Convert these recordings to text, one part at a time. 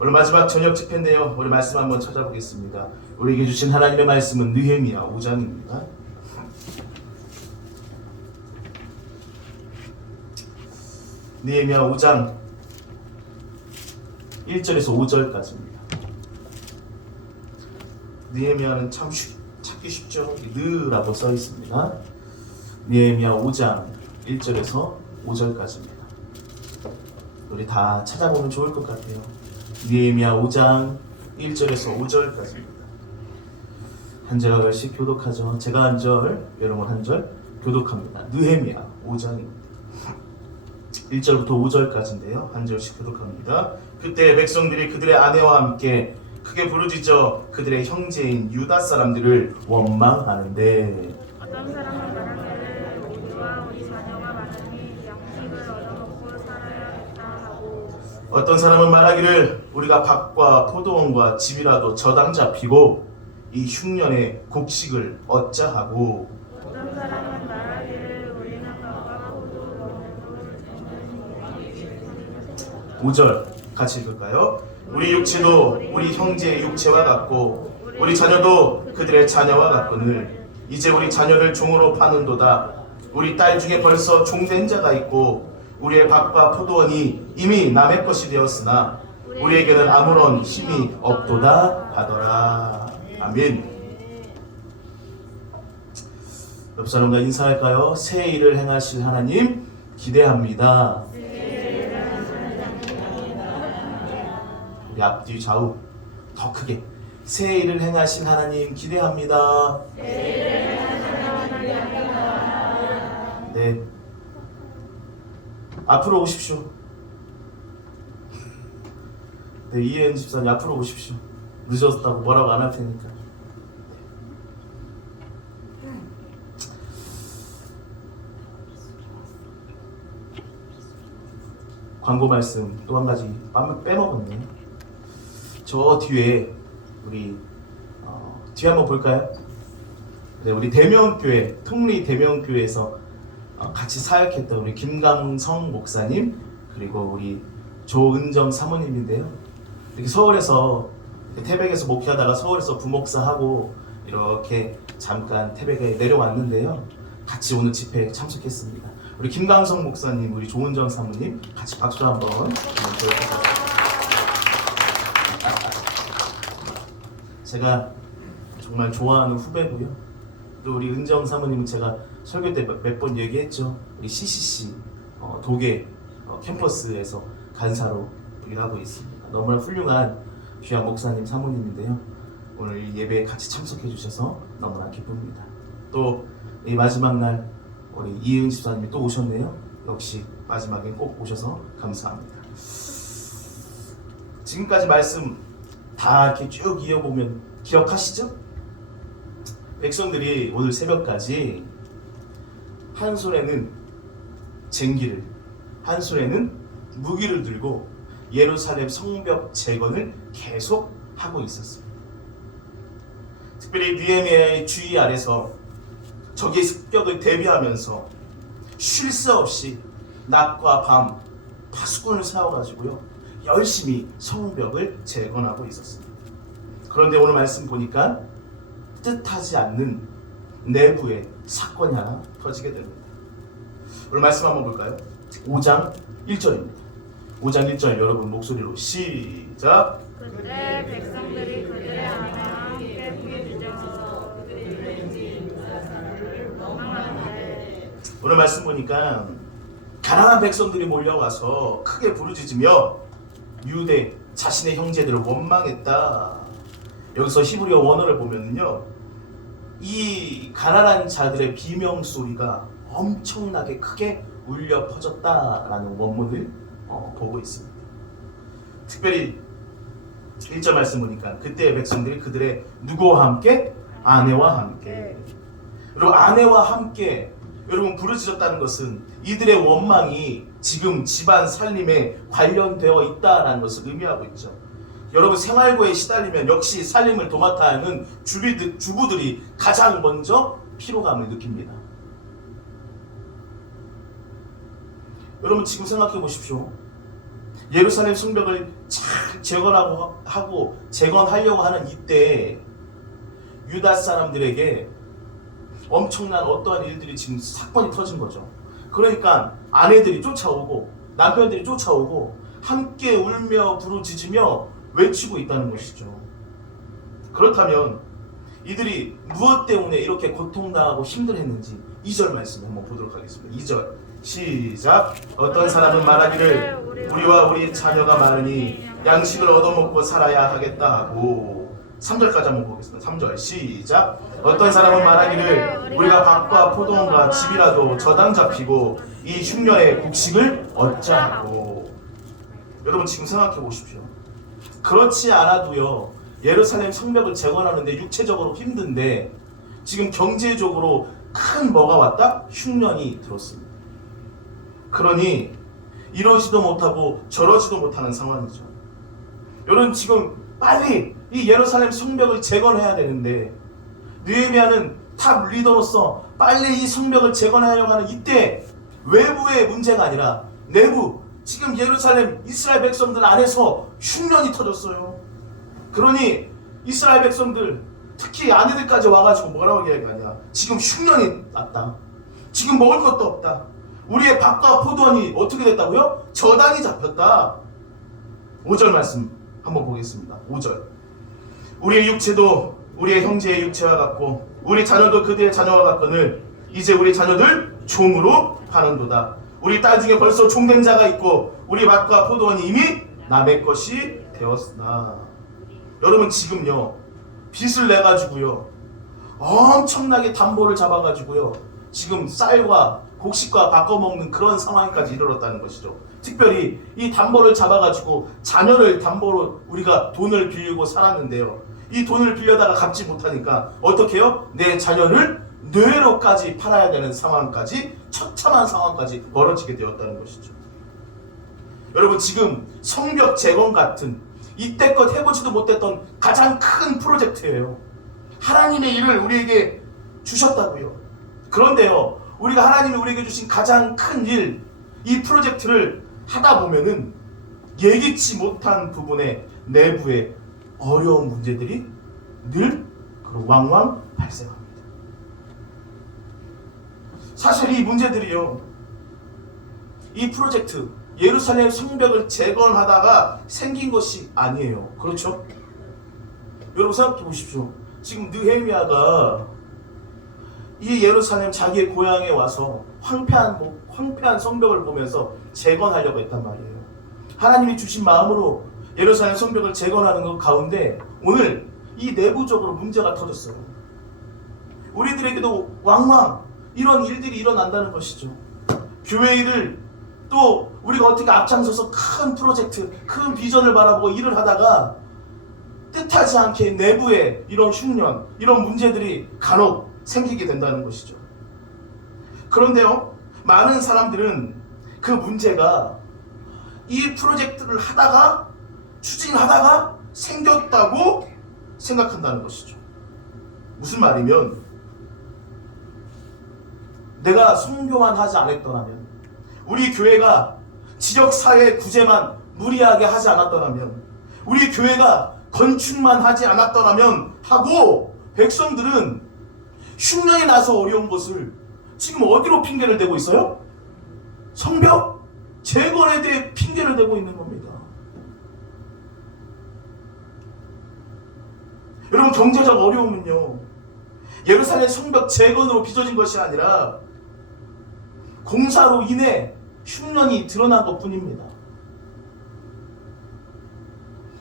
오늘 마지막 저녁 집회인데요. 우리 말씀 한번 찾아보겠습니다. 우리에게 주신 하나님의 말씀은 느헤미야 5장입니다. 느헤미야 5장 1절에서 5절까지입니다. 느헤미야는 참 찾기 쉽죠? 느라고 써 있습니다. 느헤미야 5장 1절에서 5절까지입니다. 우리 다 찾아보면 좋을 것 같아요. 느헤미야 5장 1절에서 5절까지입니다. 한 절 한 절씩 교독하죠. 제가 한 절, 여러분 한 절 교독합니다. 느헤미야 5장입니다. 1절부터 5절까지인데요. 한 절씩 교독합니다. 그때 백성들이 그들의 아내와 함께 크게 부르짖어 그들의 형제인 유다 사람들을 원망하는데 어떤 사람은 말하기를 우리와 우리 자녀가 많으니 양식을 얻어먹고 살아야겠다 하고, 어떤 사람은 말하기를 우리가 밭과 포도원과 집이라도 저당 잡히고 이 흉년에 곡식을 얻자 하고, 어떤 사람은 말하기를 우리는 밭과 포도원을 5절 같이 읽을까요? 우리 육체도 우리 형제의 육체와 같고 우리 자녀도 그들의 자녀와 같거늘 이제 우리 자녀를 종으로 파는도다. 우리 딸 중에 벌써 종된 자가 있고 우리의 밭과 포도원이 이미 남의 것이 되었으나 우리에게는 아무런 힘이 없도다 하더라. 아멘. 옆 사람과 인사할까요? 새 일을 행하실 하나님 기대합니다. 우리 앞뒤 좌우 더 크게 새 일을 행하신 하나님 기대합니다. 네, 앞으로 오십시오. 네, 이혜은 집사님 앞으로 오십시오. 늦었다고 뭐라고 안 할 테니까. 광고 말씀 또 한 가지 빼먹었네. 저 뒤에 우리 뒤에 한번 볼까요? 네, 우리 대명교회 통리 대명교회에서 같이 사역했던 우리 김강성 목사님 그리고 우리 조은정 사모님인데요. 이렇게 서울에서 태백에서 목회하다가 서울에서 부목사하고 이렇게 잠깐 태백에 내려왔는데요. 같이 오늘 집회에 참석했습니다. 우리 김강성 목사님, 우리 조은정 사모님 같이 박수 한번 보여주세요. 제가 정말 좋아하는 후배고요. 또 우리 은정 사모님은 제가 설교 때 몇 번 얘기했죠. 우리 CCC 도계 캠퍼스에서 간사로 일하고 있습니다. 너무나 훌륭한 귀한 목사님 사모님인데요. 오늘 이 예배에 같이 참석해 주셔서 너무나 기쁩니다. 또 이 마지막 날 우리 이은 집사님이 또 오셨네요. 역시 마지막엔 꼭 오셔서 감사합니다. 지금까지 말씀 다 이렇게 쭉 이어보면 기억하시죠? 백성들이 오늘 새벽까지 한 손에는 쟁기를, 한 손에는 무기를 들고 예루살렘 성벽 재건을 계속 하고 있었습니다. 특별히 느헤미야의 주의 아래서 적의 습격을 대비하면서 쉴 새 없이 낮과 밤 파수꾼을 세워가지고요 열심히 성벽을 재건하고 있었습니다. 그런데 오늘 말씀 보니까 뜻하지 않는 내부의 사건이 하나 터지게 됩니다. 오늘 말씀 한번 볼까요? 5장 1절입니다. 5장 1절 여러분 목소리로 시작. 그때 백성들이 그들의 아내와 함께 부르짖어 그들의 사람을 원망하는데, 오늘 말씀 보니까 가난한 백성들이 몰려와서 크게 부르짖으며 유대 자신의 형제들을 원망했다. 여기서 히브리어 원어를 보면은요, 이 가난한 자들의 비명 소리가 엄청나게 크게 울려 퍼졌다라는 원문을 보고 있습니다. 특별히 1절 말씀 보니까 그때 백성들이 그들의 누구와 함께? 아내와 함께. 그리고 아내와 함께 여러분 부르짖었다는 것은 이들의 원망이 지금 집안 살림에 관련되어 있다는 것을 의미하고 있죠. 여러분 생활고에 시달리면 역시 살림을 도맡아야 하는 주부들이 가장 먼저 피로감을 느낍니다. 여러분 지금 생각해 보십시오. 예루살렘 성벽을 잘 재건하고 재건하려고 하는 이때 유다 사람들에게 엄청난 어떠한 일들이 지금 사건이 터진 거죠. 그러니까 아내들이 쫓아오고 남편들이 쫓아오고 함께 울며 부르짖으며 외치고 있다는 것이죠. 그렇다면 이들이 무엇 때문에 이렇게 고통당하고 힘들었는지 2절 말씀 한번 보도록 하겠습니다. 2절 시작. 어떤 사람은 말하기를 우리와 우리 자녀가 많으니 양식을 얻어먹고 살아야 하겠다 하고 3절까지 한번 보겠습니다. 3절 시작. 어떤 사람은 말하기를 우리가 밭과 포도원과 집이라도 저당 잡히고 이 흉년에 곡식을 얻자 하고. 여러분 지금 생각해 보십시오. 그렇지 않아도요 예루살렘 성벽을 재건하는데 육체적으로 힘든데 지금 경제적으로 큰 뭐가 왔다? 흉년이 들었습니다. 그러니 이러지도 못하고 저러지도 못하는 상황이죠. 여러분 지금 빨리 이 예루살렘 성벽을 재건해야 되는데 느헤미야는 탑 리더로서 빨리 이 성벽을 재건하려고 하는 이때 외부의 문제가 아니라 내부 지금 예루살렘 이스라엘 백성들 안에서 흉년이 터졌어요. 그러니 이스라엘 백성들 특히 아내들까지 와가지고 뭐라고 이야기하냐. 지금 흉년이 났다. 지금 먹을 것도 없다. 우리의 밭과 포도원이 어떻게 됐다고요? 저당이 잡혔다. 5절 말씀 한번 보겠습니다. 5절 우리의 육체도 우리의 형제의 육체와 같고 우리 자녀도 그들의 자녀와 같거늘 이제 우리 자녀들 종으로 파는도다. 우리 딸 중에 벌써 종된 자가 있고 우리 밭과 포도원이 이미 남의 것이 되었으나. 여러분 지금요 빚을 내가지고요 엄청나게 담보를 잡아가지고요 지금 쌀과 곡식과 바꿔먹는 그런 상황까지 이르렀다는 것이죠. 특별히 이 담보를 잡아가지고 자녀를 담보로 우리가 돈을 빌리고 살았는데요 이 돈을 빌려다가 갚지 못하니까 어떻게 해요? 내 자녀를 뇌로까지 팔아야 되는 상황까지 처참한 상황까지 벌어지게 되었다는 것이죠. 여러분 지금 성벽 재건 같은 이때껏 해보지도 못했던 가장 큰 프로젝트예요. 하나님의 일을 우리에게 주셨다고요. 그런데요 우리가 하나님이 우리에게 주신 가장 큰 일, 이 프로젝트를 하다 보면은 예기치 못한 부분에 내부에 어려운 문제들이 늘 왕왕 발생합니다. 사실 이 문제들이요 이 프로젝트 예루살렘 성벽을 재건하다가 생긴 것이 아니에요. 그렇죠? 여러분 생각해 보십시오. 지금 느헤미야가 이 예루살렘 자기의 고향에 와서 황폐한 성벽을 보면서 재건하려고 했단 말이에요. 하나님이 주신 마음으로 예루살렘 성벽을 재건하는 것 가운데 오늘 이 내부적으로 문제가 터졌어요. 우리들에게도 왕왕 이런 일들이 일어난다는 것이죠. 교회 일을 또 우리가 어떻게 앞장서서 큰 프로젝트, 큰 비전을 바라보고 일을 하다가 뜻하지 않게 내부에 이런 흉년, 이런 문제들이 간혹 생기게 된다는 것이죠. 그런데요, 많은 사람들은 그 문제가 이 프로젝트를 하다가 추진하다가 생겼다고 생각한다는 것이죠. 무슨 말이면 내가 선교만 하지 않았더라면 우리 교회가 지역사회 구제만 무리하게 하지 않았더라면 우리 교회가 건축만 하지 않았더라면 하고 백성들은 흉년이 나서 어려운 것을 지금 어디로 핑계를 대고 있어요? 성벽 재건에 대해 핑계를 대고 있는 겁니다. 여러분 경제적 어려움은요 예루살렘 성벽 재건으로 빚어진 것이 아니라 공사로 인해 흉년이 드러난 것뿐입니다.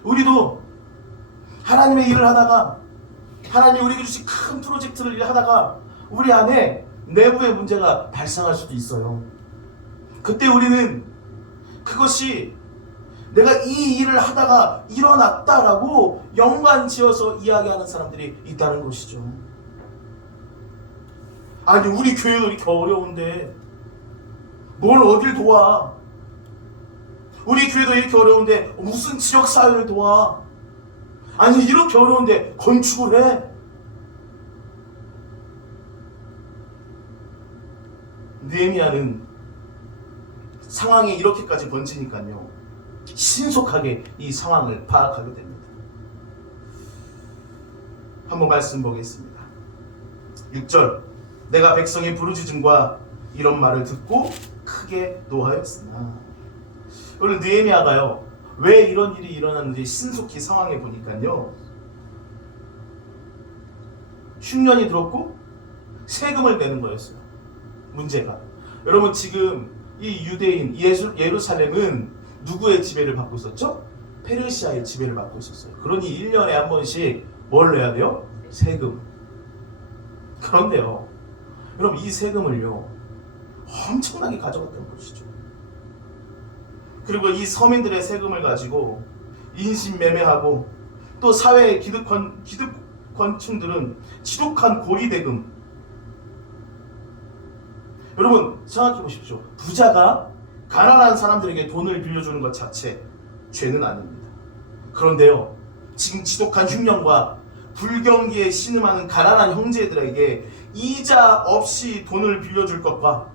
우리도 하나님의 일을 하다가 하나님이 우리에게 주신 큰 프로젝트를 하다가 우리 안에 내부의 문제가 발생할 수도 있어요. 그때 우리는 그것이 내가 이 일을 하다가 일어났다라고 연관지어서 이야기하는 사람들이 있다는 것이죠. 아니 우리 교회가 이렇게 어려운데 뭘 어딜 도와? 우리 교회도 이렇게 어려운데 무슨 지역사회를 도와? 아니 이렇게 어려운데 건축을 해? 느헤미야는 상황이 이렇게까지 번지니까요 신속하게 이 상황을 파악하게 됩니다. 한번 말씀 보겠습니다. 6절 내가 백성의 부르짖음과 이런 말을 듣고 크게 노하였으나. 오늘 느헤미야가요 왜 이런 일이 일어났는지 신속히 상황에 보니까요 흉년이 들었고 세금을 내는 거였어요. 문제가 여러분 지금 이 유대인 예루살렘은 누구의 지배를 받고 있었죠? 페르시아의 지배를 받고 있었어요. 그러니 1년에 한 번씩 뭘 내야 돼요? 세금. 그런데요 여러분 이 세금을요 엄청나게 가져갔던 것이죠. 그리고 이 서민들의 세금을 가지고 인신매매하고 또 사회의 기득권층들은 지독한 고리대금. 여러분 생각해 보십시오. 부자가 가난한 사람들에게 돈을 빌려주는 것 자체 죄는 아닙니다. 그런데요 지금 지독한 흉년과 불경기에 신음하는 가난한 형제들에게 이자 없이 돈을 빌려줄 것과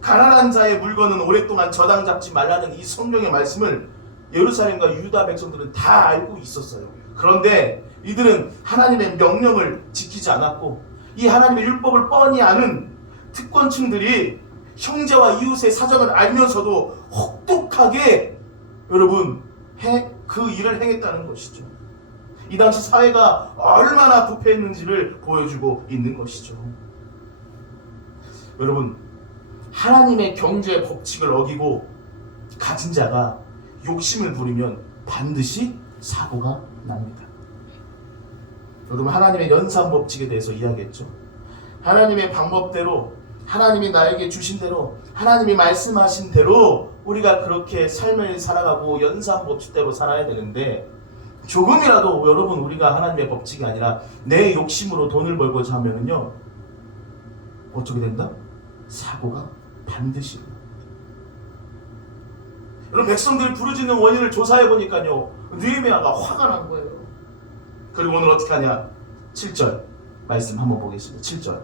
가난한 자의 물건은 오랫동안 저당 잡지 말라는 이 성경의 말씀을 예루살렘과 유다 백성들은 다 알고 있었어요. 그런데 이들은 하나님의 명령을 지키지 않았고 이 하나님의 율법을 뻔히 아는 특권층들이 형제와 이웃의 사정을 알면서도 혹독하게 여러분 그 일을 행했다는 것이죠. 이 당시 사회가 얼마나 부패했는지를 보여주고 있는 것이죠. 여러분 하나님의 경제 법칙을 어기고 가진 자가 욕심을 부리면 반드시 사고가 납니다. 여러분 하나님의 연산 법칙에 대해서 이야기했죠. 하나님의 방법대로 하나님이 나에게 주신 대로 하나님이 말씀하신 대로 우리가 그렇게 삶을 살아가고 연산 법칙대로 살아야 되는데 조금이라도 여러분 우리가 하나님의 법칙이 아니라 내 욕심으로 돈을 벌고자 하면은요 어떻게 된다? 사고가 반드시. 여러분 백성들이 부르짖는 원인을 조사해 보니까요 느헤미야가 화가 난 거예요. 그리고 오늘 어떻게 하냐? 7절 말씀 한번 보겠습니다. 7절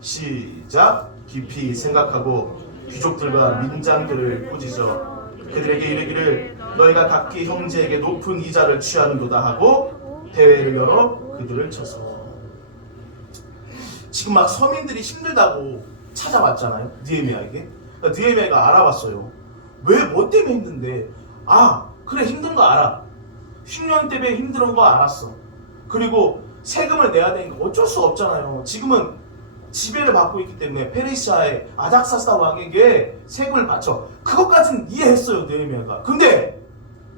시작. 깊이 생각하고 귀족들과 민장들을 꾸짖어 그들에게 이르기를 너희가 각기 형제에게 높은 이자를 취하는도다 하고 대회를 열어 그들을 쳐서. 지금 막 서민들이 힘들다고 찾아왔잖아요 느헤미야에게. 그러니까 느헤미야가 알아봤어요. 왜 뭐 때문에 힘든데? 아 그래 힘든 거 알아. 흉년 때문에 힘든 거 알았어. 그리고 세금을 내야 되니까 어쩔 수 없잖아요. 지금은 지배를 받고 있기 때문에 페르시아의 아닥사스다 왕에게 세금을 바쳐. 그것까지는 이해했어요 느헤미야가. 근데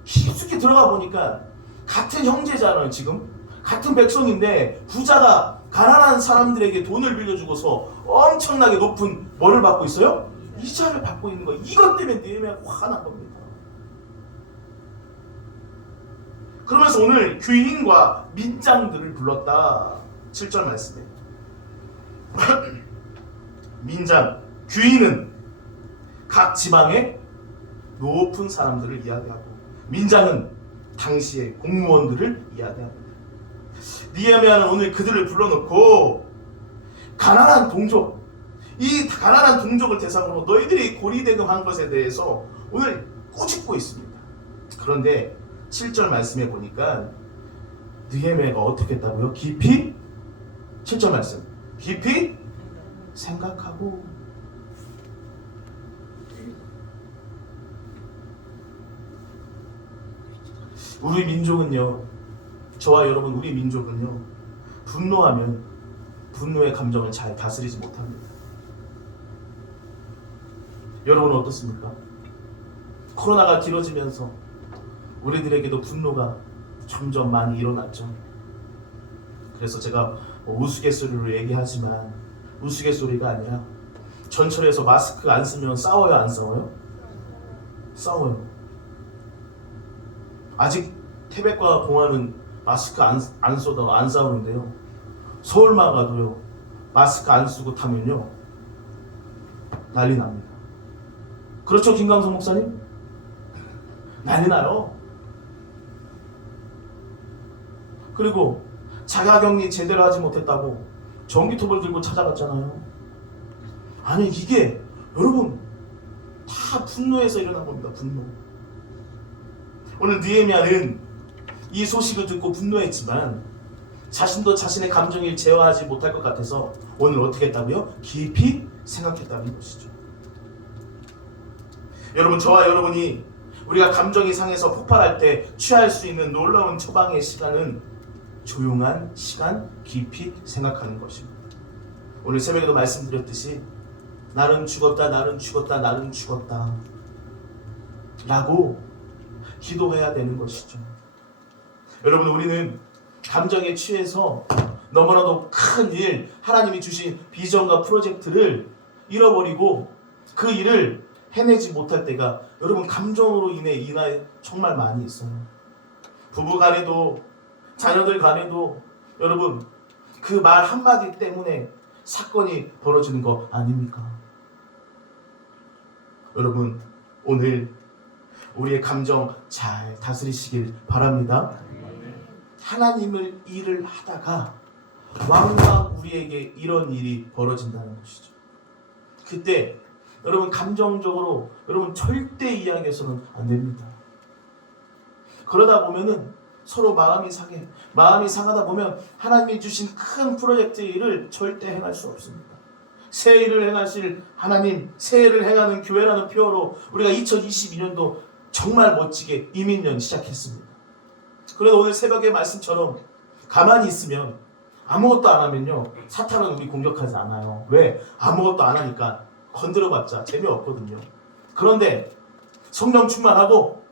깊숙이 들어가 보니까 같은 형제잖아요. 지금 같은 백성인데 부자가 가난한 사람들에게 돈을 빌려주고서 엄청나게 높은 뭐를 받고 있어요? 이자를 받고 있는 거예요. 이것 때문에 느헤미야가 화가 난 겁니다. 그러면서 오늘 귀인과 민장들을 불렀다. 7절 말씀에 민장, 귀인은 각 지방의 높은 사람들을 이야기하고 민장은 당시의 공무원들을 이야기합니다. 느헤미야는 오늘 그들을 불러놓고 가난한 동족, 이 가난한 동족을 대상으로 너희들이 고리대금한 것에 대해서 오늘 꾸짖고 있습니다. 그런데 7절 말씀에 보니까 느헤미야가 어떻게 했다고요? 깊이 7절 말씀 깊이 생각하고. 우리 민족은요, 저와 여러분 우리 민족은요 분노하면 분노의 감정을 잘 다스리지 못합니다. 여러분 어떻습니까? 코로나가 길어지면서 우리들에게도 분노가 점점 많이 일어났죠. 그래서 제가 우스갯소리로 얘기하지만 우스갯소리가 아니라 전철에서 마스크 안 쓰면 싸워요 안 싸워요? 싸워요. 아직 태백과 봉화는 마스크 안 써도 안 싸우는데요. 서울만 가도요 마스크 안 쓰고 타면요 난리 납니다. 그렇죠 김강성 목사님? 난리 나요. 그리고 자가격리 제대로 하지 못했다고 전기톱을 들고 찾아갔잖아요. 아니 이게 여러분 다 분노에서 일어난 겁니다. 분노. 오늘 느헤미야는 이 소식을 듣고 분노했지만 자신도 자신의 감정을 제어하지 못할 것 같아서 오늘 어떻게 했다고요? 깊이 생각했다는 것이죠. 여러분, 저와 여러분이 우리가 감정이 상해서 폭발할 때 취할 수 있는 놀라운 처방의 시간은 조용한 시간, 깊이 생각하는 것입니다. 오늘 새벽에도 말씀드렸듯이 나는 죽었다, 나는 죽었다, 나는 죽었다 라고 기도해야 되는 것이죠. 여러분, 우리는 감정에 취해서 너무나도 큰 일, 하나님이 주신 비전과 프로젝트를 잃어버리고 그 일을 해내지 못할 때가 여러분 감정으로 인해 정말 많이 있어요. 부부 간에도 자녀들 간에도 여러분 그 말 한마디 때문에 사건이 벌어지는 거 아닙니까? 여러분, 오늘 우리의 감정 잘 다스리시길 바랍니다. 하나님을 일을 하다가 왕왕 우리에게 이런 일이 벌어진다는 것이죠. 그때 여러분 감정적으로 여러분 절대 이야기해서는 안 됩니다. 그러다 보면은 서로 마음이 상하다 보면 하나님이 주신 큰 프로젝트 일을 절대 행할 수 없습니다. 새 일을 행하실 하나님, 새 일을 행하는 교회라는 표어로 우리가 2022년도 정말 멋지게 이민년 시작했습니다. 그래도 오늘 새벽의 말씀처럼 가만히 있으면 아무것도 안 하면요 사탄은 우리 공격하지 않아요. 왜? 아무것도 안 하니까 건드려봤자 재미없거든요. 그런데 성령 충만하고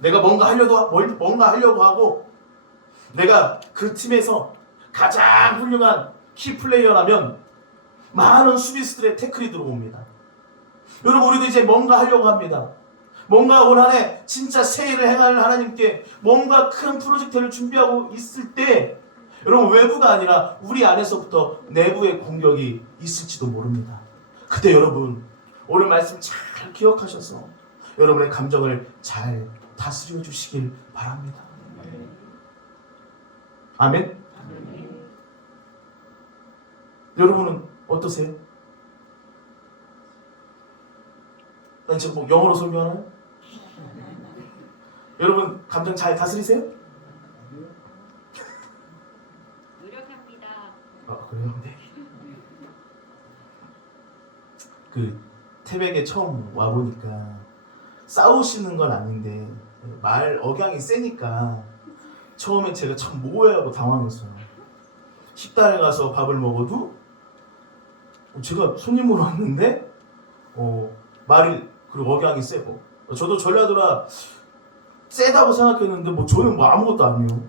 내가 뭔가 하려고 하고 내가 그 팀에서 가장 훌륭한 키플레이어라면 많은 수비수들의 태클이 들어옵니다. 여러분, 우리도 이제 뭔가 하려고 합니다. 뭔가 올 한해 진짜 새 일을 행할 하나님께 뭔가 큰 프로젝트를 준비하고 있을 때 여러분 외부가 아니라 우리 안에서부터 내부의 공격이 있을지도 모릅니다. 그때 여러분 오늘 말씀 잘 기억하셔서 여러분의 감정을 잘 다스려 주시길 바랍니다. 아멘? 여러분은 어떠세요? 난 지금 뭐 영어로 설교하나요? 여러분 감정 잘 다스리세요? 노력합니다. 아 그래요? 네. 그 태백에 처음 와 보니까 싸우시는 건 아닌데 말 억양이 세니까 처음에 제가 참 뭐야고 당황했어요. 식당에 가서 밥을 먹어도 제가 손님으로 왔는데 말이 그리고 억양이 세고 저도 전라도라 세다고 생각했는데 뭐 저는 뭐 아무것도 아니에요.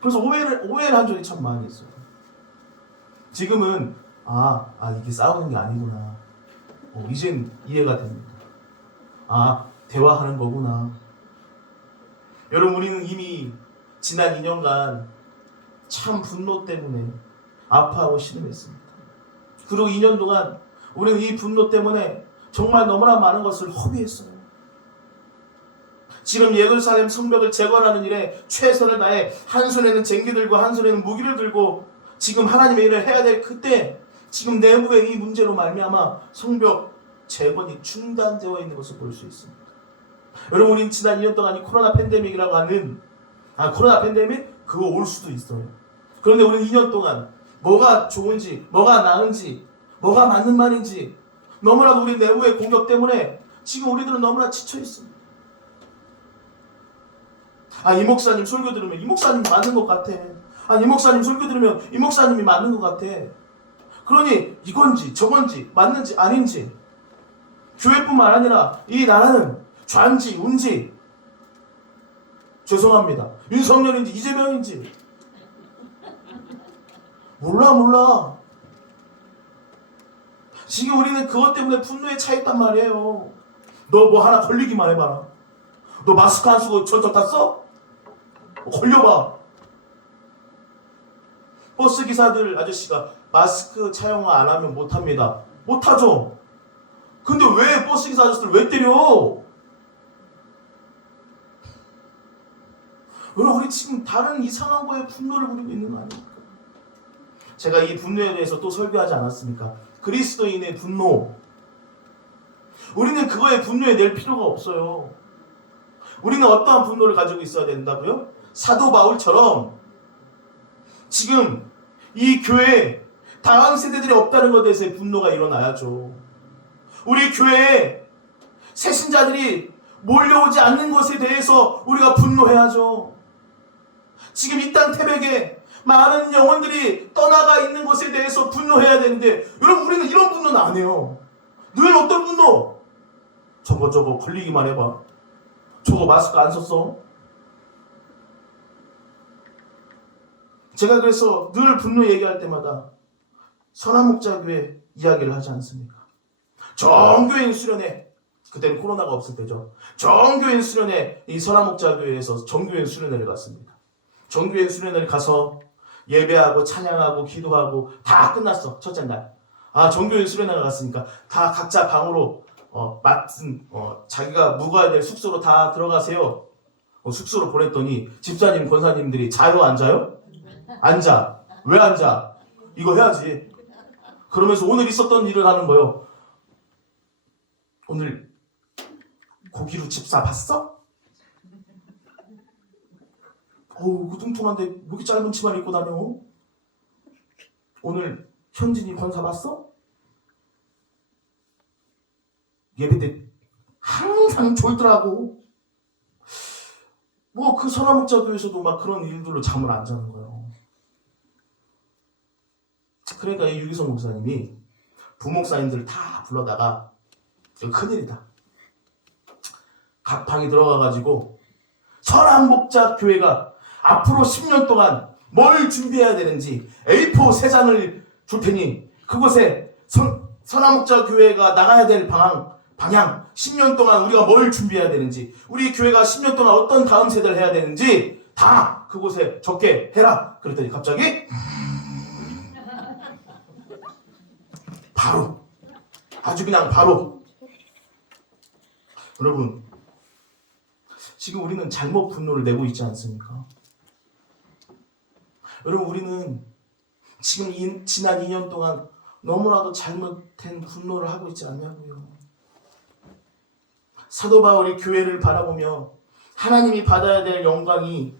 그래서 오해를 한 적이 참 많이 있어요. 지금은 이게 싸우는 게 아니구나. 이젠 이해가 됩니다. 대화하는 거구나. 여러분, 우리는 이미 지난 2년간 참 분노 때문에 아파하고 신음했습니다. 그리고 2년 동안 우리는 이 분노 때문에 정말 너무나 많은 것을 허비했어요. 지금 예루살렘 성벽을 재건하는 일에 최선을 다해 한 손에는 쟁기 들고 한 손에는 무기를 들고 지금 하나님의 일을 해야 될 그때 지금 내부의 이 문제로 말미암아 성벽 재건이 중단되어 있는 것을 볼 수 있습니다. 여러분, 우리는 지난 2년 동안 이 코로나 팬데믹이라고 하는 코로나 팬데믹? 그거 올 수도 있어요. 그런데 우리는 2년 동안 뭐가 좋은지, 뭐가 나은지, 뭐가 맞는 말인지 너무나도 우리 내부의 공격 때문에 지금 우리들은 너무나 지쳐 있습니다. 이 목사님 설교 들으면 이 목사님이 맞는 것 같아. 이 목사님 설교 들으면 이 목사님이 맞는 것 같아. 그러니 이건지 저건지 맞는지 아닌지 교회뿐만 아니라 이 나라는 좌인지 우인지 죄송합니다. 윤석열인지 이재명인지 몰라. 지금 우리는 그것 때문에 분노에 차있단 말이에요. 너 뭐 하나 걸리기만 해봐라. 너 마스크 안 쓰고 전철 탔어? 걸려봐. 버스 기사들 아저씨가 마스크 차용 안 하면 못합니다. 못하죠. 근데 왜 버스 기사 아저씨들 왜 때려? 여러분, 우리 지금 다른 이상한 거에 분노를 부리고 있는 거 아닙니까? 제가 이 분노에 대해서 또 설교하지 않았습니까? 그리스도인의 분노. 우리는 그거에 분노에 낼 필요가 없어요. 우리는 어떠한 분노를 가지고 있어야 된다고요? 사도 바울처럼 지금 이 교회에 다음 세대들이 없다는 것에 대해서 분노가 일어나야죠. 우리 교회에 새신자들이 몰려오지 않는 것에 대해서 우리가 분노해야죠. 지금 이 땅 태백에 많은 영혼들이 떠나가 있는 것에 대해서 분노해야 되는데, 여러분 우리는 이런 분노는 안 해요. 늘 어떤 분노? 저거 걸리기만 해봐. 저거 마스크 안 썼어? 제가 그래서 늘 분노 얘기할 때마다 선한목자교회 이야기를 하지 않습니까? 정교인 수련회, 그때는 코로나가 없을 때죠. 정교인 수련회, 이 선한목자교회에서 정교인 수련회를 갔습니다. 정교인 수련회를 가서 예배하고 찬양하고 기도하고 다 끝났어. 첫째 날. 정교인 수련회를 갔으니까 다 각자 방으로 맡은 자기가 묵어야 될 숙소로 다 들어가세요. 숙소로 보냈더니 집사님, 권사님들이 자요, 안 자요? 앉아. 왜 앉아? 이거 해야지. 그러면서 오늘 있었던 일을 하는 거예요. 오늘 고기루 집사 봤어? 그 뚱뚱한데 왜 이렇게 짧은 치마를 입고 다녀? 오늘 현진이 권사 봤어? 예배 때 항상 졸더라고. 그 선한목자교에서도 막 그런 일들로 잠을 안 자는 거예요. 그러니까 이 유기성 목사님이 부목사님들 다 불러다가, 이거 큰일이다. 각 방에 들어가가지고 선한목자교회가 앞으로 10년 동안 뭘 준비해야 되는지 A4 3장을 줄 테니 그곳에 선한목자교회가 나가야 될 방향 10년 동안 우리가 뭘 준비해야 되는지, 우리 교회가 10년 동안 어떤 다음 세대를 해야 되는지 다 그곳에 적게 해라. 그랬더니 갑자기 바로, 아주 그냥 바로. 여러분, 지금 우리는 잘못 분노를 내고 있지 않습니까? 여러분, 우리는 지금 지난 2년 동안 너무나도 잘못된 분노를 하고 있지 않냐고요. 사도 바울이 교회를 바라보며 하나님이 받아야 될 영광이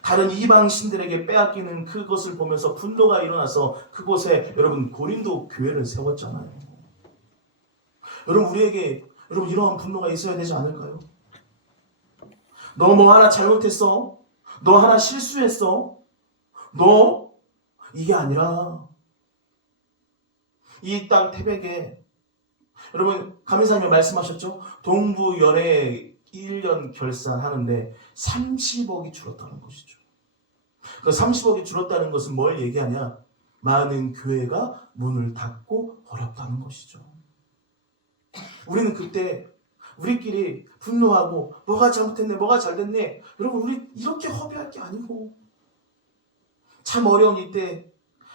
다른 이방 신들에게 빼앗기는 그것을 보면서 분노가 일어나서 그곳에 여러분 고린도 교회를 세웠잖아요. 여러분 우리에게 이러한 분노가 있어야 되지 않을까요? 너 뭐 하나 잘못했어? 너 하나 실수했어? 너 이게 아니라 이 땅 태백에 여러분 감리사님이 말씀하셨죠? 동부연회 1년 결산하는데 30억이 줄었다는 것이죠. 그 30억이 줄었다는 것은 뭘 얘기하냐? 많은 교회가 문을 닫고 어렵다는 것이죠. 우리는 그때 우리끼리 분노하고 뭐가 잘못했네, 뭐가 잘됐네. 여러분 우리 이렇게 허비할 게 아니고 참 어려운 이때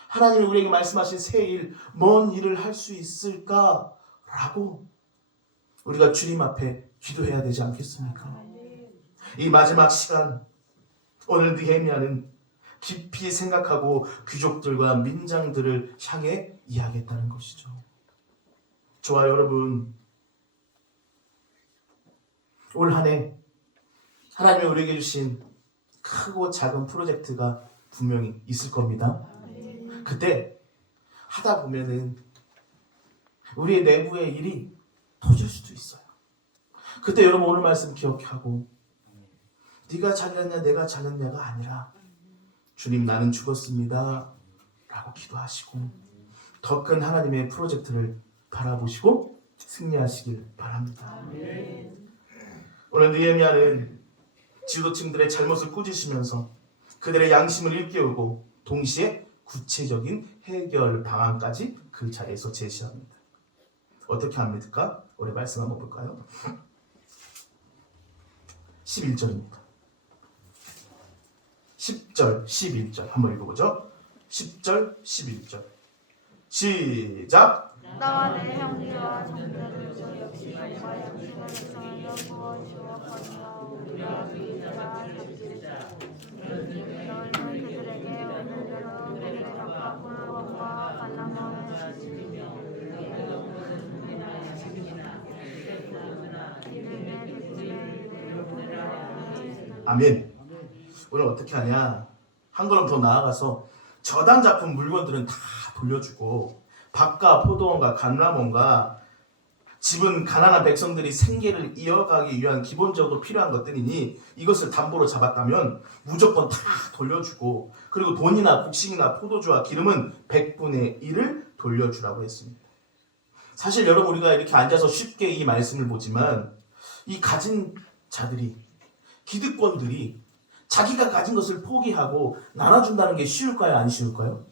하나님이 우리에게 말씀하신 새 일, 뭔 일을 할 수 있을까라고 우리가 주님 앞에 기도해야 되지 않겠습니까? 이 마지막 시간, 오늘 느헤미야는 깊이 생각하고 귀족들과 민장들을 향해 이야기했다는 것이죠. 저와 여러분, 올 한 해 하나님이 우리에게 주신 크고 작은 프로젝트가 분명히 있을 겁니다. 그때 하다 보면은 우리의 내부의 일이 터질 수도 있어요. 그때 여러분 오늘 말씀 기억하고 네가 잘했냐 내가 잘했냐가 아니라 주님 나는 죽었습니다 라고 기도하시고 더 큰 하나님의 프로젝트를 바라보시고 승리하시길 바랍니다. 오늘 느헤미야는 지도층들의 잘못을 꾸짖으면서 그들의 양심을 일깨우고 동시에 구체적인 해결 방안까지 그 자리에서 제시합니다. 어떻게 합니까? 우리 말씀 한번 볼까요? 11절입니다. 10절, 11절 한번 읽어보죠. 10절, 11절 시작! 나와 내 형제와 형제를 두고 역시 몸과 양심을 해서하여 부어 주었거니와 우리가 그들과 겹치자 너희는 그들에게 오는 대로 그들과 불원과 갈라마을 지으며 이름의 백지를 아멘. 오늘 어떻게 하냐? 한 걸음 더 나아가서 저당 잡힌 물건들은 다 돌려주고 밭과 포도원과 감람원과 집은 가난한 백성들이 생계를 이어가기 위한 기본적으로 필요한 것들이니 이것을 담보로 잡았다면 무조건 다 돌려주고, 그리고 돈이나 곡식이나 포도주와 기름은 100분의 1을 돌려주라고 했습니다. 사실 여러분, 우리가 이렇게 앉아서 쉽게 이 말씀을 보지만 이 가진 자들이, 기득권들이 자기가 가진 것을 포기하고 나눠준다는 게 쉬울까요? 안 쉬울까요?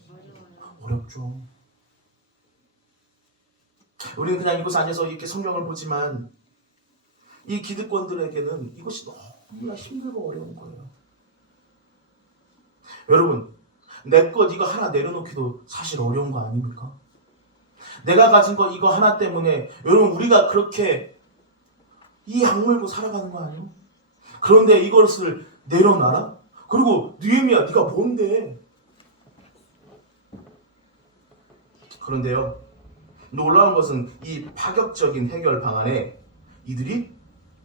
어렵죠. 우리는 그냥 이곳 안에서 이렇게 성경을 보지만 이 기득권들에게는 이것이 너무나 힘들고 어려운 거예요. 여러분, 내 것 이거 하나 내려놓기도 사실 어려운 거 아닙니까? 내가 가진 거 이거 하나 때문에 여러분, 우리가 그렇게 이 악물고 살아가는 거 아니에요? 그런데 이것을 내려놔라? 그리고 느헤미야, 네가 뭔데? 그런데요, 놀라운 것은 이 파격적인 해결 방안에 이들이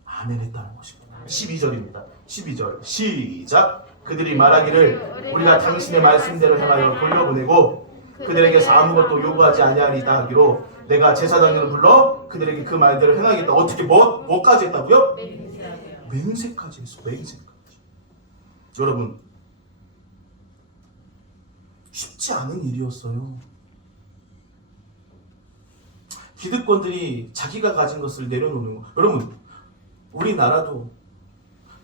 아멘했다는 것입니다. 12절입니다. 12절 시작. 그들이 말하기를 우리가 당신의 말씀대로 행하여 돌려보내고 그들에게서 아무것도 요구하지 아니하리다 하기로 내가 제사장들을 불러 그들에게 그 말대로 행하겠다. 어떻게 뭐까지 했다고요? 맹세까지 했어. 맹세까지. 여러분, 쉽지 않은 일이었어요. 기득권들이 자기가 가진 것을 내려놓는 거. 여러분, 우리나라도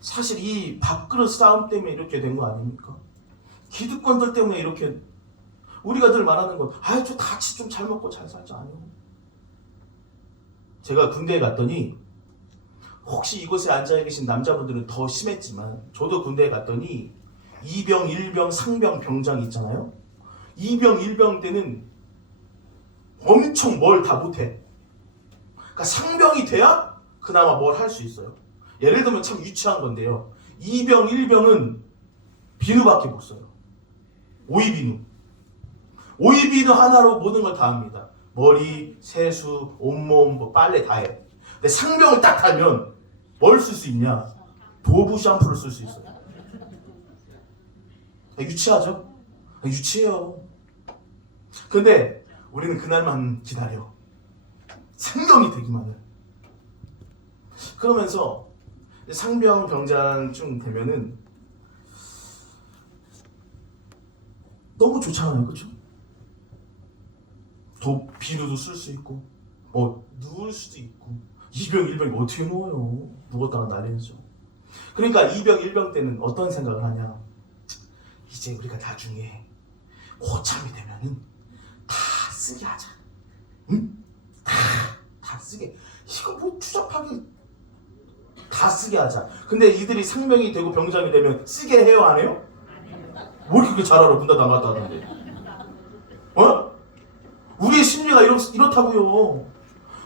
사실 이 밥그릇 싸움 때문에 이렇게 된 거 아닙니까? 기득권들 때문에 이렇게 우리가 늘 말하는 건 저 같이 좀 잘 먹고 잘 살자 아니요. 제가 군대에 갔더니 혹시 이곳에 앉아 계신 남자분들은 더 심했지만 저도 군대에 갔더니 2병, 1병, 상병, 병장 있잖아요. 2병, 1병 때는 엄청 뭘 다 못해. 그러니까 상병이 돼야 그나마 뭘 할 수 있어요. 예를 들면 참 유치한 건데요. 2병, 1병은 비누밖에 못 써요. 오이비누. 오이비누 하나로 모든 걸 다 합니다. 머리, 세수, 온몸, 뭐 빨래 다 해. 근데 상병을 딱 달면 뭘 쓸 수 있냐? 도부 샴푸를 쓸 수 있어요. 유치하죠? 유치해요. 근데 우리는 그날만 기다려. 상병이 되기만 해. 그러면서 상병 병장쯤 되면은 너무 좋잖아요, 그렇죠? 비누도 쓸 수 있고, 누울 수도 있고. 2병, 1병이 어떻게 누워요? 누웠다가 난리죠. 그러니까 2병, 1병 때는 어떤 생각을 하냐? 이제 우리가 나중에 고참이 되면은 다 쓰게 하자. 응? 다 쓰게. 이거 뭐 추잡하게 다 쓰게 하자. 근데 이들이 상병이 되고 병장이 되면 쓰게 해요, 안 해요? 뭘 그렇게 잘 알아? 군대 나갔다 하던데. 우리의 심리가 이렇다고요.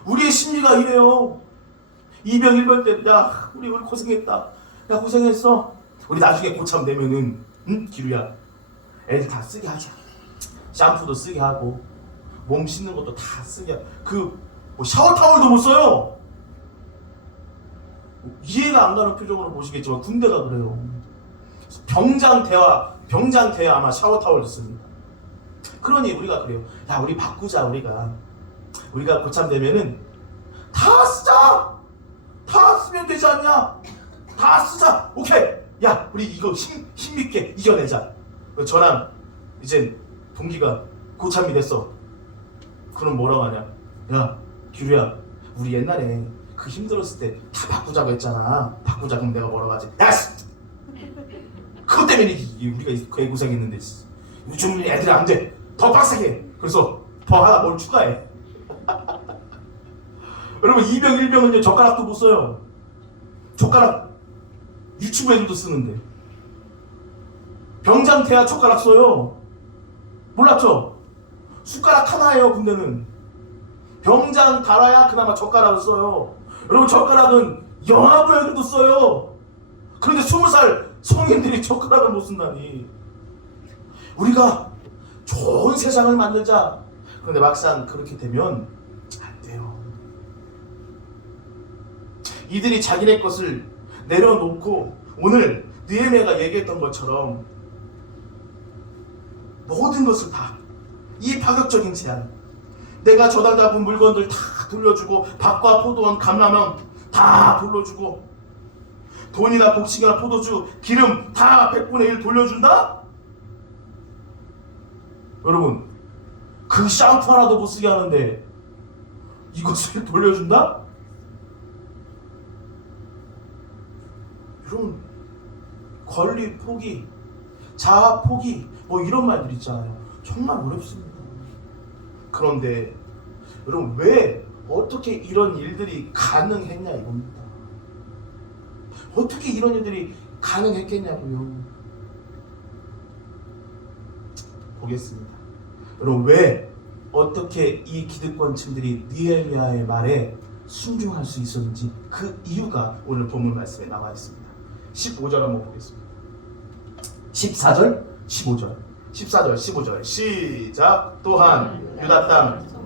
우리의 심리가 이래요. 2병, 1병 때, 야, 우리 고생했다. 야, 고생했어. 우리 나중에 고참 되면은, 기루야, 애들 다 쓰게 하자. 샴푸도 쓰게 하고, 몸 씻는 것도 다 쓰게 하고, 샤워 타월도 못 써요. 이해가 안 가는 표정으로 보시겠지만, 군대가 그래요. 병장 대와 아마 샤워 타월도 씁니다. 그러니 우리가 그래요. 야, 우리 바꾸자, 우리가 고참 되면은 다 쓰자. 다 쓰면 되지 않냐? 다 쓰자. 오케이. 야, 우리 이거 힘있게 이겨내자. 저랑 이제 동기가 고참이 됐어. 그럼 뭐라고 하냐? 야, 규리야, 우리 옛날에 그 힘들었을 때 다 바꾸자고 했잖아. 바꾸자. 그럼 내가 뭐라고 하지? 야, 그것 때문에 우리가 그 고생했는데 요즘 애들이 안 돼. 더 빡세게. 그래서 더 하나 뭘 추가해. 여러분, 2병, 1병은요 젓가락도 못 써요. 젓가락 유치부 애들도 쓰는데. 병장 태야 젓가락 써요. 몰랐죠? 숟가락 하나예요, 군대는. 병장 달아야 그나마 젓가락을 써요. 여러분, 젓가락은 영화부 애들도 써요. 그런데 20살 성인들이 젓가락을 못 쓴다니. 우리가 좋은 세상을 만들자. 그런데 막상 그렇게 되면 안 돼요. 이들이 자기네 것을 내려놓고 오늘 느헤미야가 얘기했던 것처럼 모든 것을 다, 이 파격적인 제안, 내가 저당 잡은 물건들 다 돌려주고, 밭과 포도원, 감람원 다 돌려주고, 돈이나 곡식이나 포도주, 기름 다 100분의 1 돌려준다? 여러분, 그 샴푸 하나도 못 쓰게 하는데 이것을 돌려준다? 여러분, 권리 포기, 자아 포기, 뭐 이런 말들 있잖아요. 정말 어렵습니다. 그런데 여러분, 왜 어떻게 이런 일들이 가능했냐 이겁니다. 어떻게 이런 일들이 가능했겠냐고요. 보겠습니다. 여러분, 왜 어떻게 이 기득권층들이 느헤미야의 말에 순종할 수 있었는지 그 이유가 오늘 본문 말씀에 나와 있습니다. 15절 한번 보겠습니다. 14절, 15절, 14절, 15절 시작. 또한 유다 땅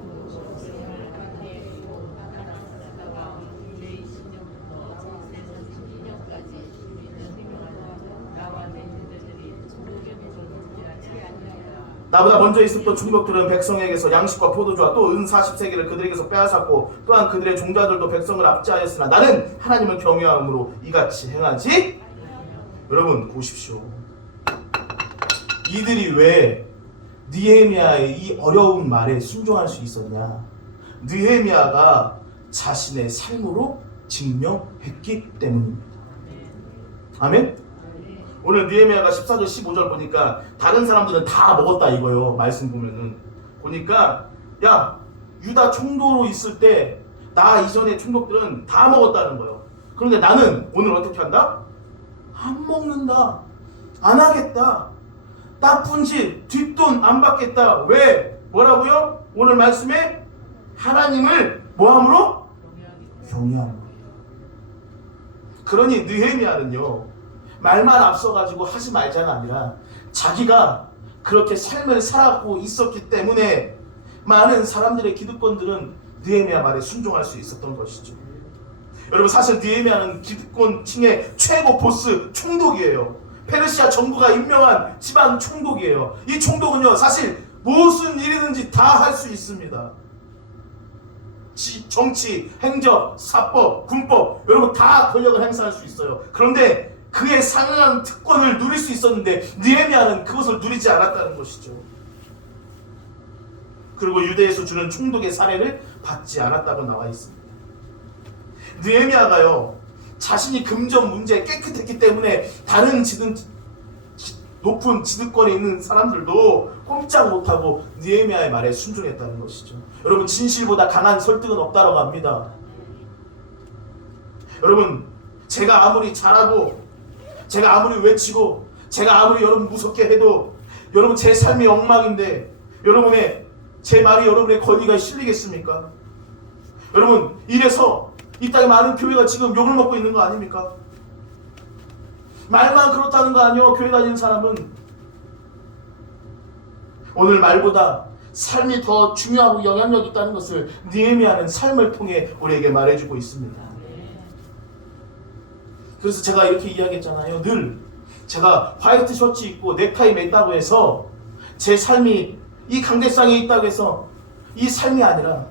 나보다 먼저 있었던 총독들은 백성에게서 양식과 포도주와 또 은 40세기를 그들에게서 빼앗았고, 또한 그들의 종자들도 백성을 압제하였으나 나는 하나님을 경외함으로 이같이 행하지. 여러분 보십시오. 이들이 왜 느헤미야의 이 어려운 말에 순종할 수 있었냐? 느헤미야가 자신의 삶으로 증명했기 때문입니다. 아멘? 오늘 느헤미야가 14절 15절 보니까 다른 사람들은 다 먹었다 이거예요. 말씀 보니까 야, 유다 총독으로 있을 때 나 이전에 총독들은 다 먹었다는 거예요. 그런데 나는 오늘 어떻게 한다? 안 먹는다. 안 하겠다. 나쁜 짓, 뒷돈 안 받겠다. 왜? 뭐라고요? 오늘 말씀에 하나님을 뭐함으로? 경외함으로. 그러니 느헤미야는요, 말만 앞서가지고 하지 말자가 아니라 자기가 그렇게 삶을 살아가고 있었기 때문에 많은 사람들의 기득권들은 느헤미야 말에 순종할 수 있었던 것이죠. 여러분, 사실 느헤미야는 기득권층의 최고 보스 총독이에요. 페르시아 정부가 임명한 집안 총독이에요. 이 총독은요, 사실 무슨 일이든지 다 할 수 있습니다. 정치, 행정, 사법, 군법, 여러분 다 권력을 행사할 수 있어요. 그런데 그에 상응한 특권을 누릴 수 있었는데 느헤미야는 그것을 누리지 않았다는 것이죠. 그리고 유대에서 주는 총독의 사례를 받지 않았다고 나와 있습니다. 느헤미야가요, 자신이 금전 문제에 깨끗했기 때문에 다른 높은 지득권에 있는 사람들도 꼼짝 못하고 느헤미야의 말에 순종했다는 것이죠. 여러분, 진실보다 강한 설득은 없다라고 합니다. 여러분, 제가 아무리 잘하고, 제가 아무리 외치고, 제가 아무리 여러분 무섭게 해도, 여러분 제 삶이 엉망인데 제 말이 여러분의 권위가 실리겠습니까? 여러분, 이래서 이 땅에 많은 교회가 지금 욕을 먹고 있는 거 아닙니까? 말만 그렇다는 거 아니요. 교회 다니는 사람은 오늘 말보다 삶이 더 중요하고 영향력 있다는 것을 느헤미야는 삶을 통해 우리에게 말해주고 있습니다. 그래서 제가 이렇게 이야기했잖아요. 늘 제가 화이트 셔츠 입고 넥타이 맸다고 해서 제 삶이 이 강대상에 있다고 해서 이 삶이 아니라,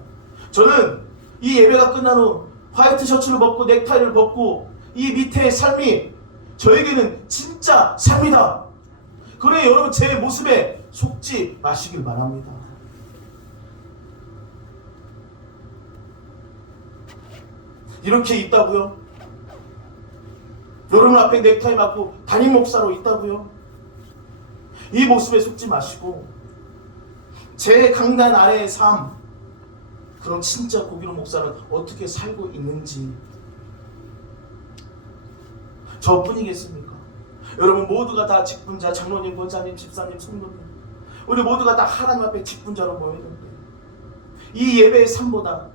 저는 이 예배가 끝난 후 화이트 셔츠를 벗고 넥타이를 벗고 이 밑에의 삶이 저에게는 진짜 삶이다. 그러니 여러분, 제 모습에 속지 마시길 바랍니다. 이렇게 있다고요? 여러분 앞에 넥타이 맞고 담임 목사로 있다고요? 이 모습에 속지 마시고 제 강단 아래의 삶, 그럼 진짜 고기로 목사는 어떻게 살고 있는지, 저뿐이겠습니까? 여러분 모두가 다 직분자, 장로님, 권사님, 집사님, 성도님, 우리 모두가 다 하나님 앞에 직분자로 모였는데 이 예배의 삶보다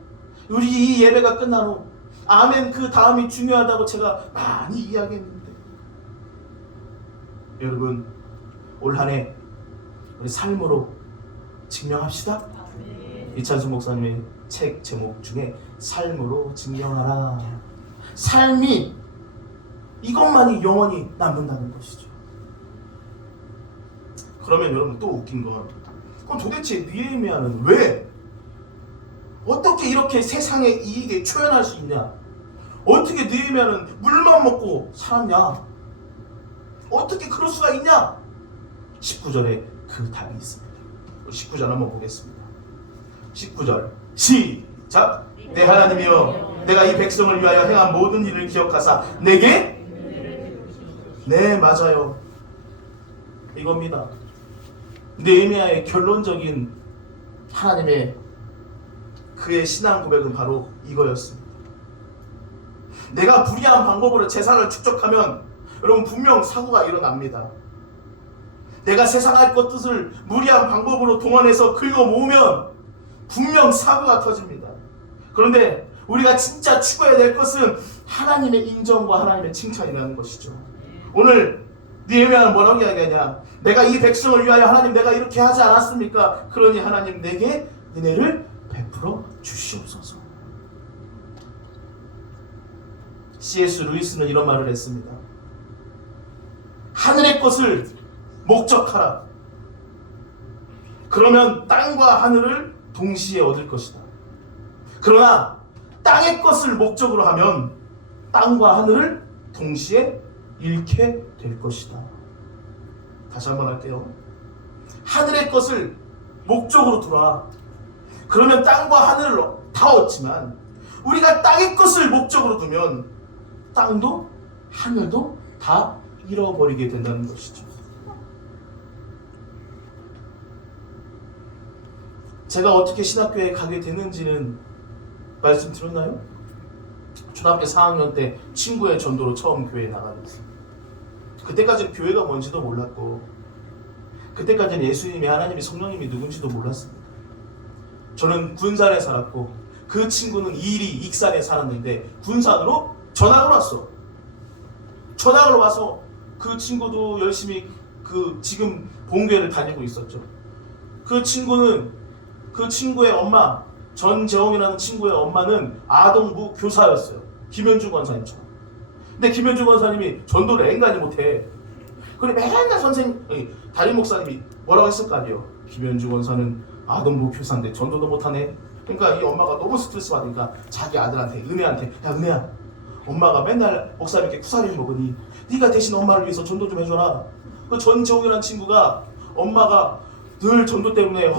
우리 이 예배가 끝난 후 아멘 그 다음이 중요하다고 제가 많이 이야기했는데, 여러분 올 한 해 우리 삶으로 증명합시다. 이찬수 목사님의 책 제목 중에 삶으로 증명하라. 삶이 이것만이 영원히 남는다는 것이죠. 그러면 여러분 또 웃긴 건, 그럼 도대체 느헤미야는 왜 어떻게 이렇게 세상의 이익에 초연할 수 있냐? 어떻게 느헤미야는 물만 먹고 살았냐? 어떻게 그럴 수가 있냐? 19절에 그 답이 있습니다. 19절 한번 보겠습니다. 19절 시작. 내 하나님이여, 내가 이 백성을 위하여 행한 모든 일을 기억하사 내게, 네 맞아요, 이겁니다. 느헤미야의 결론적인 하나님의 그의 신앙 고백은 바로 이거였습니다. 내가 불의한 방법으로 재산을 축적하면 여러분 분명 사고가 일어납니다. 내가 세상할 것 뜻을 무리한 방법으로 동원해서 긁어 모으면 분명 사고가 터집니다. 그런데 우리가 진짜 추구해야 될 것은 하나님의 인정과 하나님의 칭찬이라는 것이죠. 오늘 느헤미야는 뭐라고 이야기하냐? 내가 이 백성을 위하여 하나님 내가 이렇게 하지 않았습니까? 그러니 하나님 내게 은혜를 베풀어 주시옵소서. C.S. 루이스는 이런 말을 했습니다. 하늘의 것을 목적하라. 그러면 땅과 하늘을 동시에 얻을 것이다. 그러나 땅의 것을 목적으로 하면 땅과 하늘을 동시에 잃게 될 것이다. 다시 한번 할게요. 하늘의 것을 목적으로 두라. 그러면 땅과 하늘을 다 얻지만 우리가 땅의 것을 목적으로 두면 땅도 하늘도 다 잃어버리게 된다는 것이죠. 제가 어떻게 신학교에 가게 됐는지는 말씀드렸나요? 초등학교 4학년 때 친구의 전도로 처음 교회에 나가게 됐어요. 그때까지는 교회가 뭔지도 몰랐고, 그때까지는 예수님이, 하나님이, 성령님이 누군지도 몰랐습니다. 저는 군산에 살았고 그 친구는 이리 익산에 살았는데 군산으로 전학을 왔어. 전학을 와서 그 친구도 열심히 그 지금 본교회를 다니고 있었죠. 그 친구는, 그 친구의 엄마, 전재홍이라는 친구의 엄마는 아동부 교사였어요. 김현주 권사님처럼. 근데 김현주 권사님이 전도를 앵간히 못해. 그래 맨날 선생님, 담임 목사님이 뭐라고 했을 거 아니에요. 김현주 권사는 아동부 교사인데 전도도 못하네. 그러니까 이 엄마가 너무 스트레스 받으니까 자기 아들한테, 은혜한테, 야 은혜야, 엄마가 맨날 목사님께 쿠사리를 먹으니 네가 대신 엄마를 위해서 전도 좀 해줘라. 그 전재홍이라는 친구가 엄마가 늘 전도 때문에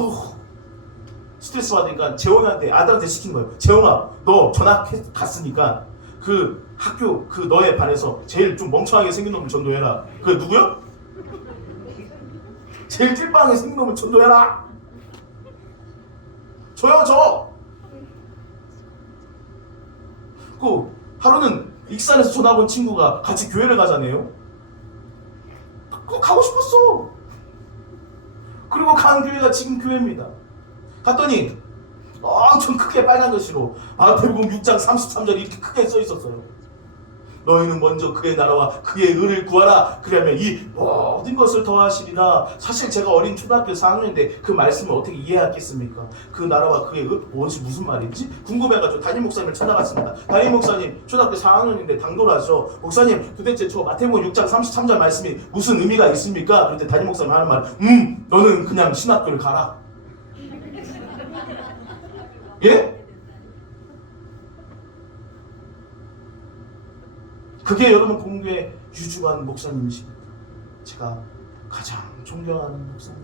스트레스 받으니까 재홍이한테, 아들한테 시킨 거예요. 재홍아, 너 전학 갔으니까 그 학교 그 너의 반에서 제일 좀 멍청하게 생긴 놈을 전도해라. 그 누구요? 제일 찔빵하게 생긴 놈을 전도해라. 저요, 저. 그 하루는 익산에서 전학 온 친구가 같이 교회를 가자네요. 그거 가고 싶었어. 그리고 간 교회가 지금 교회입니다. 갔더니 엄청 크게 빨간 글씨로 마태복음 6장 33절 이렇게 크게 써 있었어요. 너희는 먼저 그의 나라와 그의 의를 구하라. 그러면 이 모든 것을 더하시리라. 사실 제가 어린 초등학교 4학년인데 그 말씀을 어떻게 이해하겠습니까? 그 나라와 그의 의? 무슨 말인지 궁금해가지고 담임 목사님을 찾아갔습니다. 담임 목사님 초등학교 4학년인데 당돌하죠. 목사님 도대체 저 마태복음 6장 33절 말씀이 무슨 의미가 있습니까? 그런데 담임 목사님 하는 말, 너는 그냥 신학교를 가라. 예? 그게 여러분 공교의 유주관 목사님이십니다. 제가 가장 존경하는 목사님.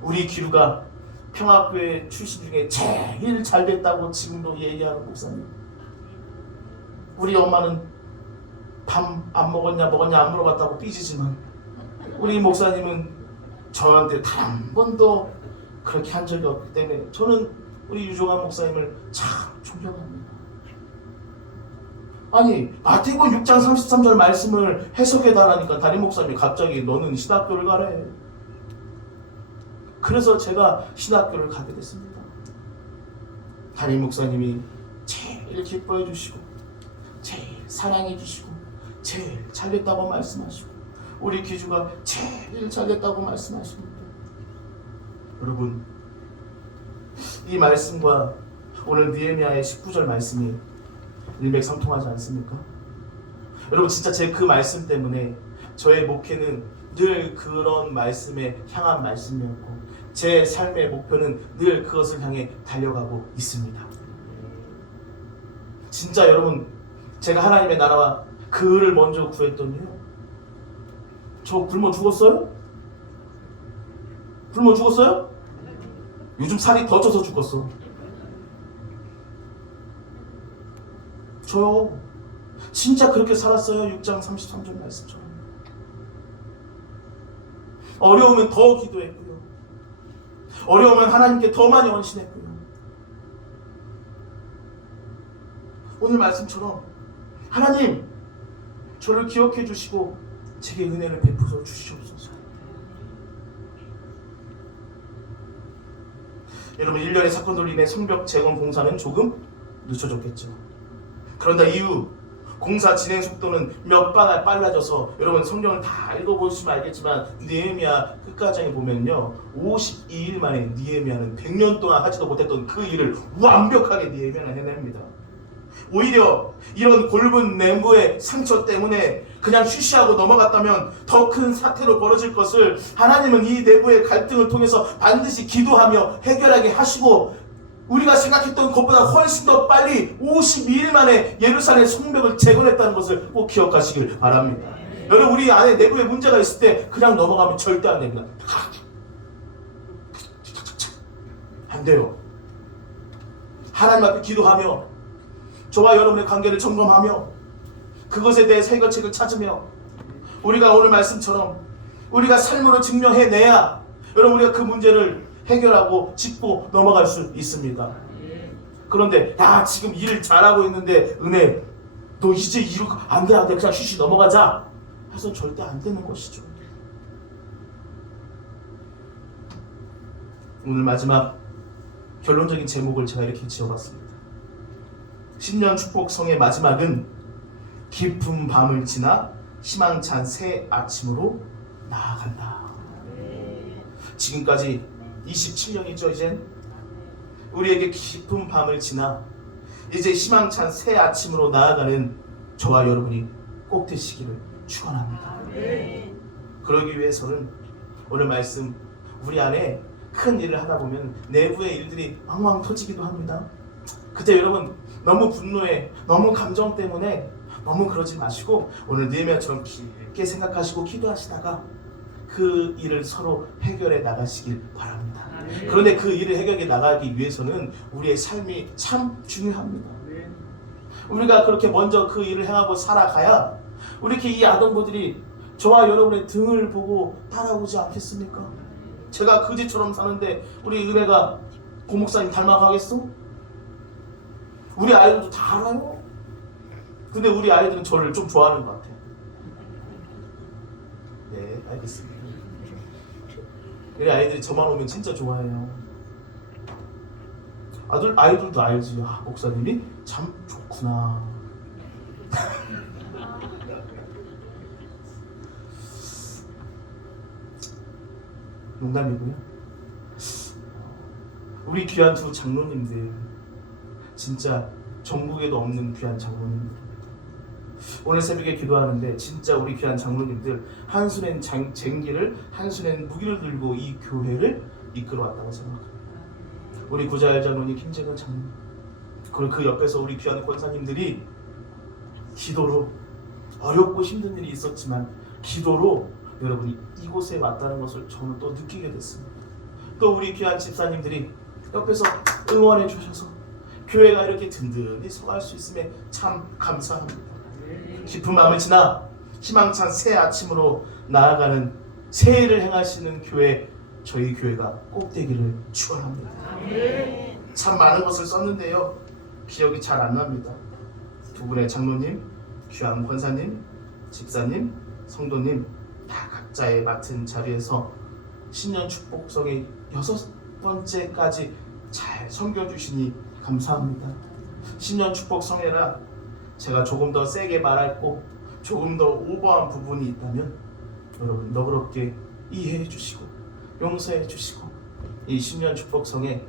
우리 기루가 평화교회 출신 중에 제일 잘 됐다고 지금도 얘기하는 목사님. 우리 엄마는 밥 안 먹었냐 안 물어봤다고 삐지지만 우리 목사님은 저한테 단 한 번도 그렇게 한 적이 없기 때문에 저는 우리 유종환 목사님을 참 존경합니다. 아니 마태복음 6장 33절 말씀을 해석해달라니까 담임 목사님이 갑자기 너는 신학교를 가래. 그래서 제가 신학교를 가게 됐습니다. 담임 목사님이 제일 기뻐해 주시고 제일 사랑해 주시고 제일 잘됐다고 말씀하시고 우리 기주가 제일 잘됐다고 말씀하십니다. 여러분, 이 말씀과 오늘 느헤미야의 19절 말씀이 일맥상통하지 않습니까? 여러분 진짜 제 그 말씀 때문에 저의 목회는 늘 그런 말씀에 향한 말씀이었고 제 삶의 목표는 늘 그것을 향해 달려가고 있습니다. 진짜 여러분 제가 하나님의 나라와 그를 먼저 구했더니요 저 굶어 죽었어요? 굶어 죽었어요? 요즘 살이 더 쪄서 죽었어. 저요 진짜 그렇게 살았어요. 6장 33절 말씀처럼. 어려우면 더 기도했고요. 어려우면 하나님께 더 많이 헌신했고요. 오늘 말씀처럼 하나님 저를 기억해 주시고 제게 은혜를 베풀어 주시옵소서. 여러분 1년의 사건으로 인해 성벽 재건 공사는 조금 늦춰졌겠죠. 그런다 이후 공사 진행 속도는 몇 발 빨라져서 여러분 성경을 다 읽어보시면 알겠지만 느헤미야 끝과장에 보면요 52일 만에 느헤미야는 100년 동안 하지도 못했던 그 일을 완벽하게 느헤미야는 해냅니다. 오히려 이런 골분 내부의 상처 때문에 그냥 쉬쉬하고 넘어갔다면 더 큰 사태로 벌어질 것을 하나님은 이 내부의 갈등을 통해서 반드시 기도하며 해결하게 하시고 우리가 생각했던 것보다 훨씬 더 빨리 52일 만에 예루살렘 성벽을 재건했다는 것을 꼭 기억하시길 바랍니다. 여러분 우리 안에 내부에 문제가 있을 때 그냥 넘어가면 절대 안 됩니다. 안 돼요. 하나님 앞에 기도하며 저와 여러분의 관계를 점검하며 그것에 대해서 해결책을 찾으며 우리가 오늘 말씀처럼 우리가 삶으로 증명해내야 여러분 우리가 그 문제를 해결하고 짚고 넘어갈 수 있습니다. 그런데 야 지금 일 잘하고 있는데 은혜 너 이제 이러고 안돼 그냥 쉬쉬 넘어가자 해서 절대 안 되는 것이죠. 오늘 마지막 결론적인 제목을 제가 이렇게 지어봤습니다. 신년 축복성의 마지막은 깊은 밤을 지나 희망찬 새 아침으로 나아간다. 지금까지 27년이죠. 이젠 우리에게 깊은 밤을 지나 이제 희망찬 새 아침으로 나아가는 저와 여러분이 꼭 되시기를 축원합니다. 그러기 위해서는 오늘 말씀 우리 안에 큰 일을 하다 보면 내부의 일들이 왕왕 터지기도 합니다. 그때 여러분 너무 분노해 너무 감정 때문에 너무 그러지 마시고 오늘 느헤미야처럼 깊게 생각하시고 기도하시다가 그 일을 서로 해결해 나가시길 바랍니다. 그런데 그 일을 해결해 나가기 위해서는 우리의 삶이 참 중요합니다. 우리가 그렇게 먼저 그 일을 행하고 살아가야 이렇게 이 아동부들이 저와 여러분의 등을 보고 따라오지 않겠습니까? 제가 그지처럼 사는데 우리 은혜가 고목사님 닮아가겠어? 우리 아이들도 다 알아요. 근데 우리 아이들은 저를 좀 좋아하는 것 같아요. 네, 알겠습니다. 우리 아이들이 저만 오면 진짜 좋아해요. 아이들도 알지. 아, 목사님이 참 좋구나. 농담이고요. 우리 귀한 두 장로님들 진짜 전국에도 없는 귀한 장로님들. 오늘 새벽에 기도하는데 진짜 우리 귀한 장로님들 한순엔 쟁기를 한순엔 무기를 들고 이 교회를 이끌어왔다고 생각합니다. 우리 구자열 장로님, 김재건 장로님 그리고 그 옆에서 우리 귀한 권사님들이 기도로 어렵고 힘든 일이 있었지만 기도로 여러분이 이곳에 왔다는 것을 저는 또 느끼게 됐습니다. 또 우리 귀한 집사님들이 옆에서 응원해 주셔서 교회가 이렇게 든든히 서갈 수 있음에 참 감사합니다. 깊은 밤을 지나 희망찬 새 아침으로 나아가는 새해를 행하시는 교회 저희 교회가 꼭 되기를 축원합니다. 참 많은 것을 썼는데요 기억이 잘 안 납니다. 두 분의 장로님, 귀한 권사님, 집사님, 성도님 다 각자의 맡은 자리에서 신년 축복성의 6번째까지 잘 섬겨주시니 감사합니다. 신년 축복성회라 제가 조금 더 세게 말했고 조금 더 오버한 부분이 있다면 여러분 너그럽게 이해해 주시고 용서해 주시고 이 신년 축복성에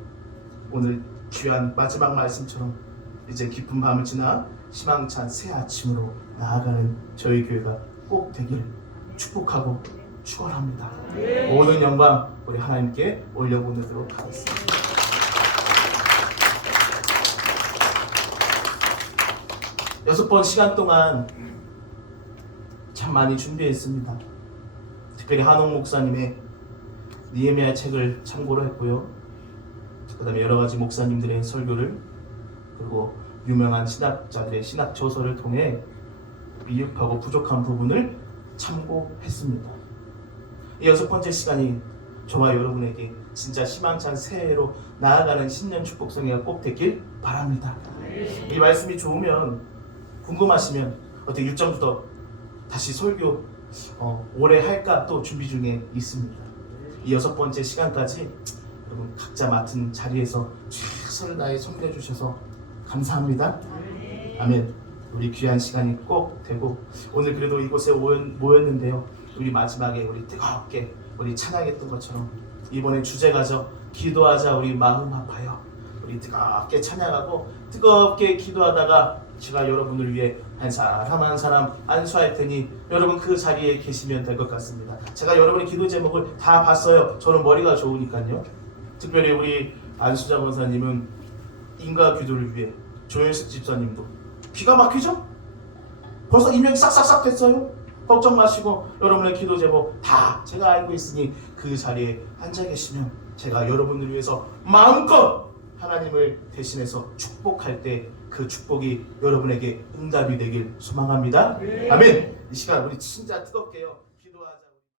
오늘 귀한 마지막 말씀처럼 이제 깊은 밤을 지나 희망찬 새 아침으로 나아가는 저희 교회가 꼭 되기를 축복하고 축원합니다. 모든 영광 우리 하나님께 올려보내도록 하겠습니다. 여섯 번 시간 동안 참 많이 준비했습니다. 특별히 한옥 목사님의 니에미야 책을 참고로 했고요. 그 다음에 여러 가지 목사님들의 설교를, 그리고 유명한 신학자들의 신학 저서를 통해 미흡하고 부족한 부분을 참고했습니다. 이 여섯 번째 시간이 저와 여러분에게 진짜 희망찬 새해로 나아가는 신년 축복 성회가 꼭 되길 바랍니다. 이 말씀이 좋으면, 궁금하시면 어떻게 일정부터 다시 설교 올해 할까 또 준비 중에 있습니다. 이 여섯 번째 시간까지 여러분 각자 맡은 자리에서 최선을 다해 섬겨 주셔서 감사합니다. 아멘. 우리 귀한 시간이 꼭 되고, 오늘 그래도 이곳에 모였는데요, 우리 마지막에 우리 뜨겁게 우리 찬양했던 것처럼 이번에 주제가죠. 기도하자 우리 마음 아파요. 우리 뜨겁게 찬양하고 뜨겁게 기도하다가 제가 여러분을 위해 한 사람 한 사람 안수할 테니 여러분 그 자리에 계시면 될 것 같습니다. 제가 여러분의 기도 제목을 다 봤어요. 저는 머리가 좋으니까요. 특별히 우리 안수자 권사님은 인과 기도를 위해, 조현숙 집사님도 기가 막히죠? 벌써 임명이 싹싹싹 됐어요. 걱정 마시고 여러분의 기도 제목 다 제가 알고 있으니 그 자리에 앉아 계시면 제가 여러분을 위해서 마음껏 하나님을 대신해서 축복할 때 그 축복이 여러분에게 응답이 되길 소망합니다. 아멘. 이 시간 우리 진짜 뜨겁게요.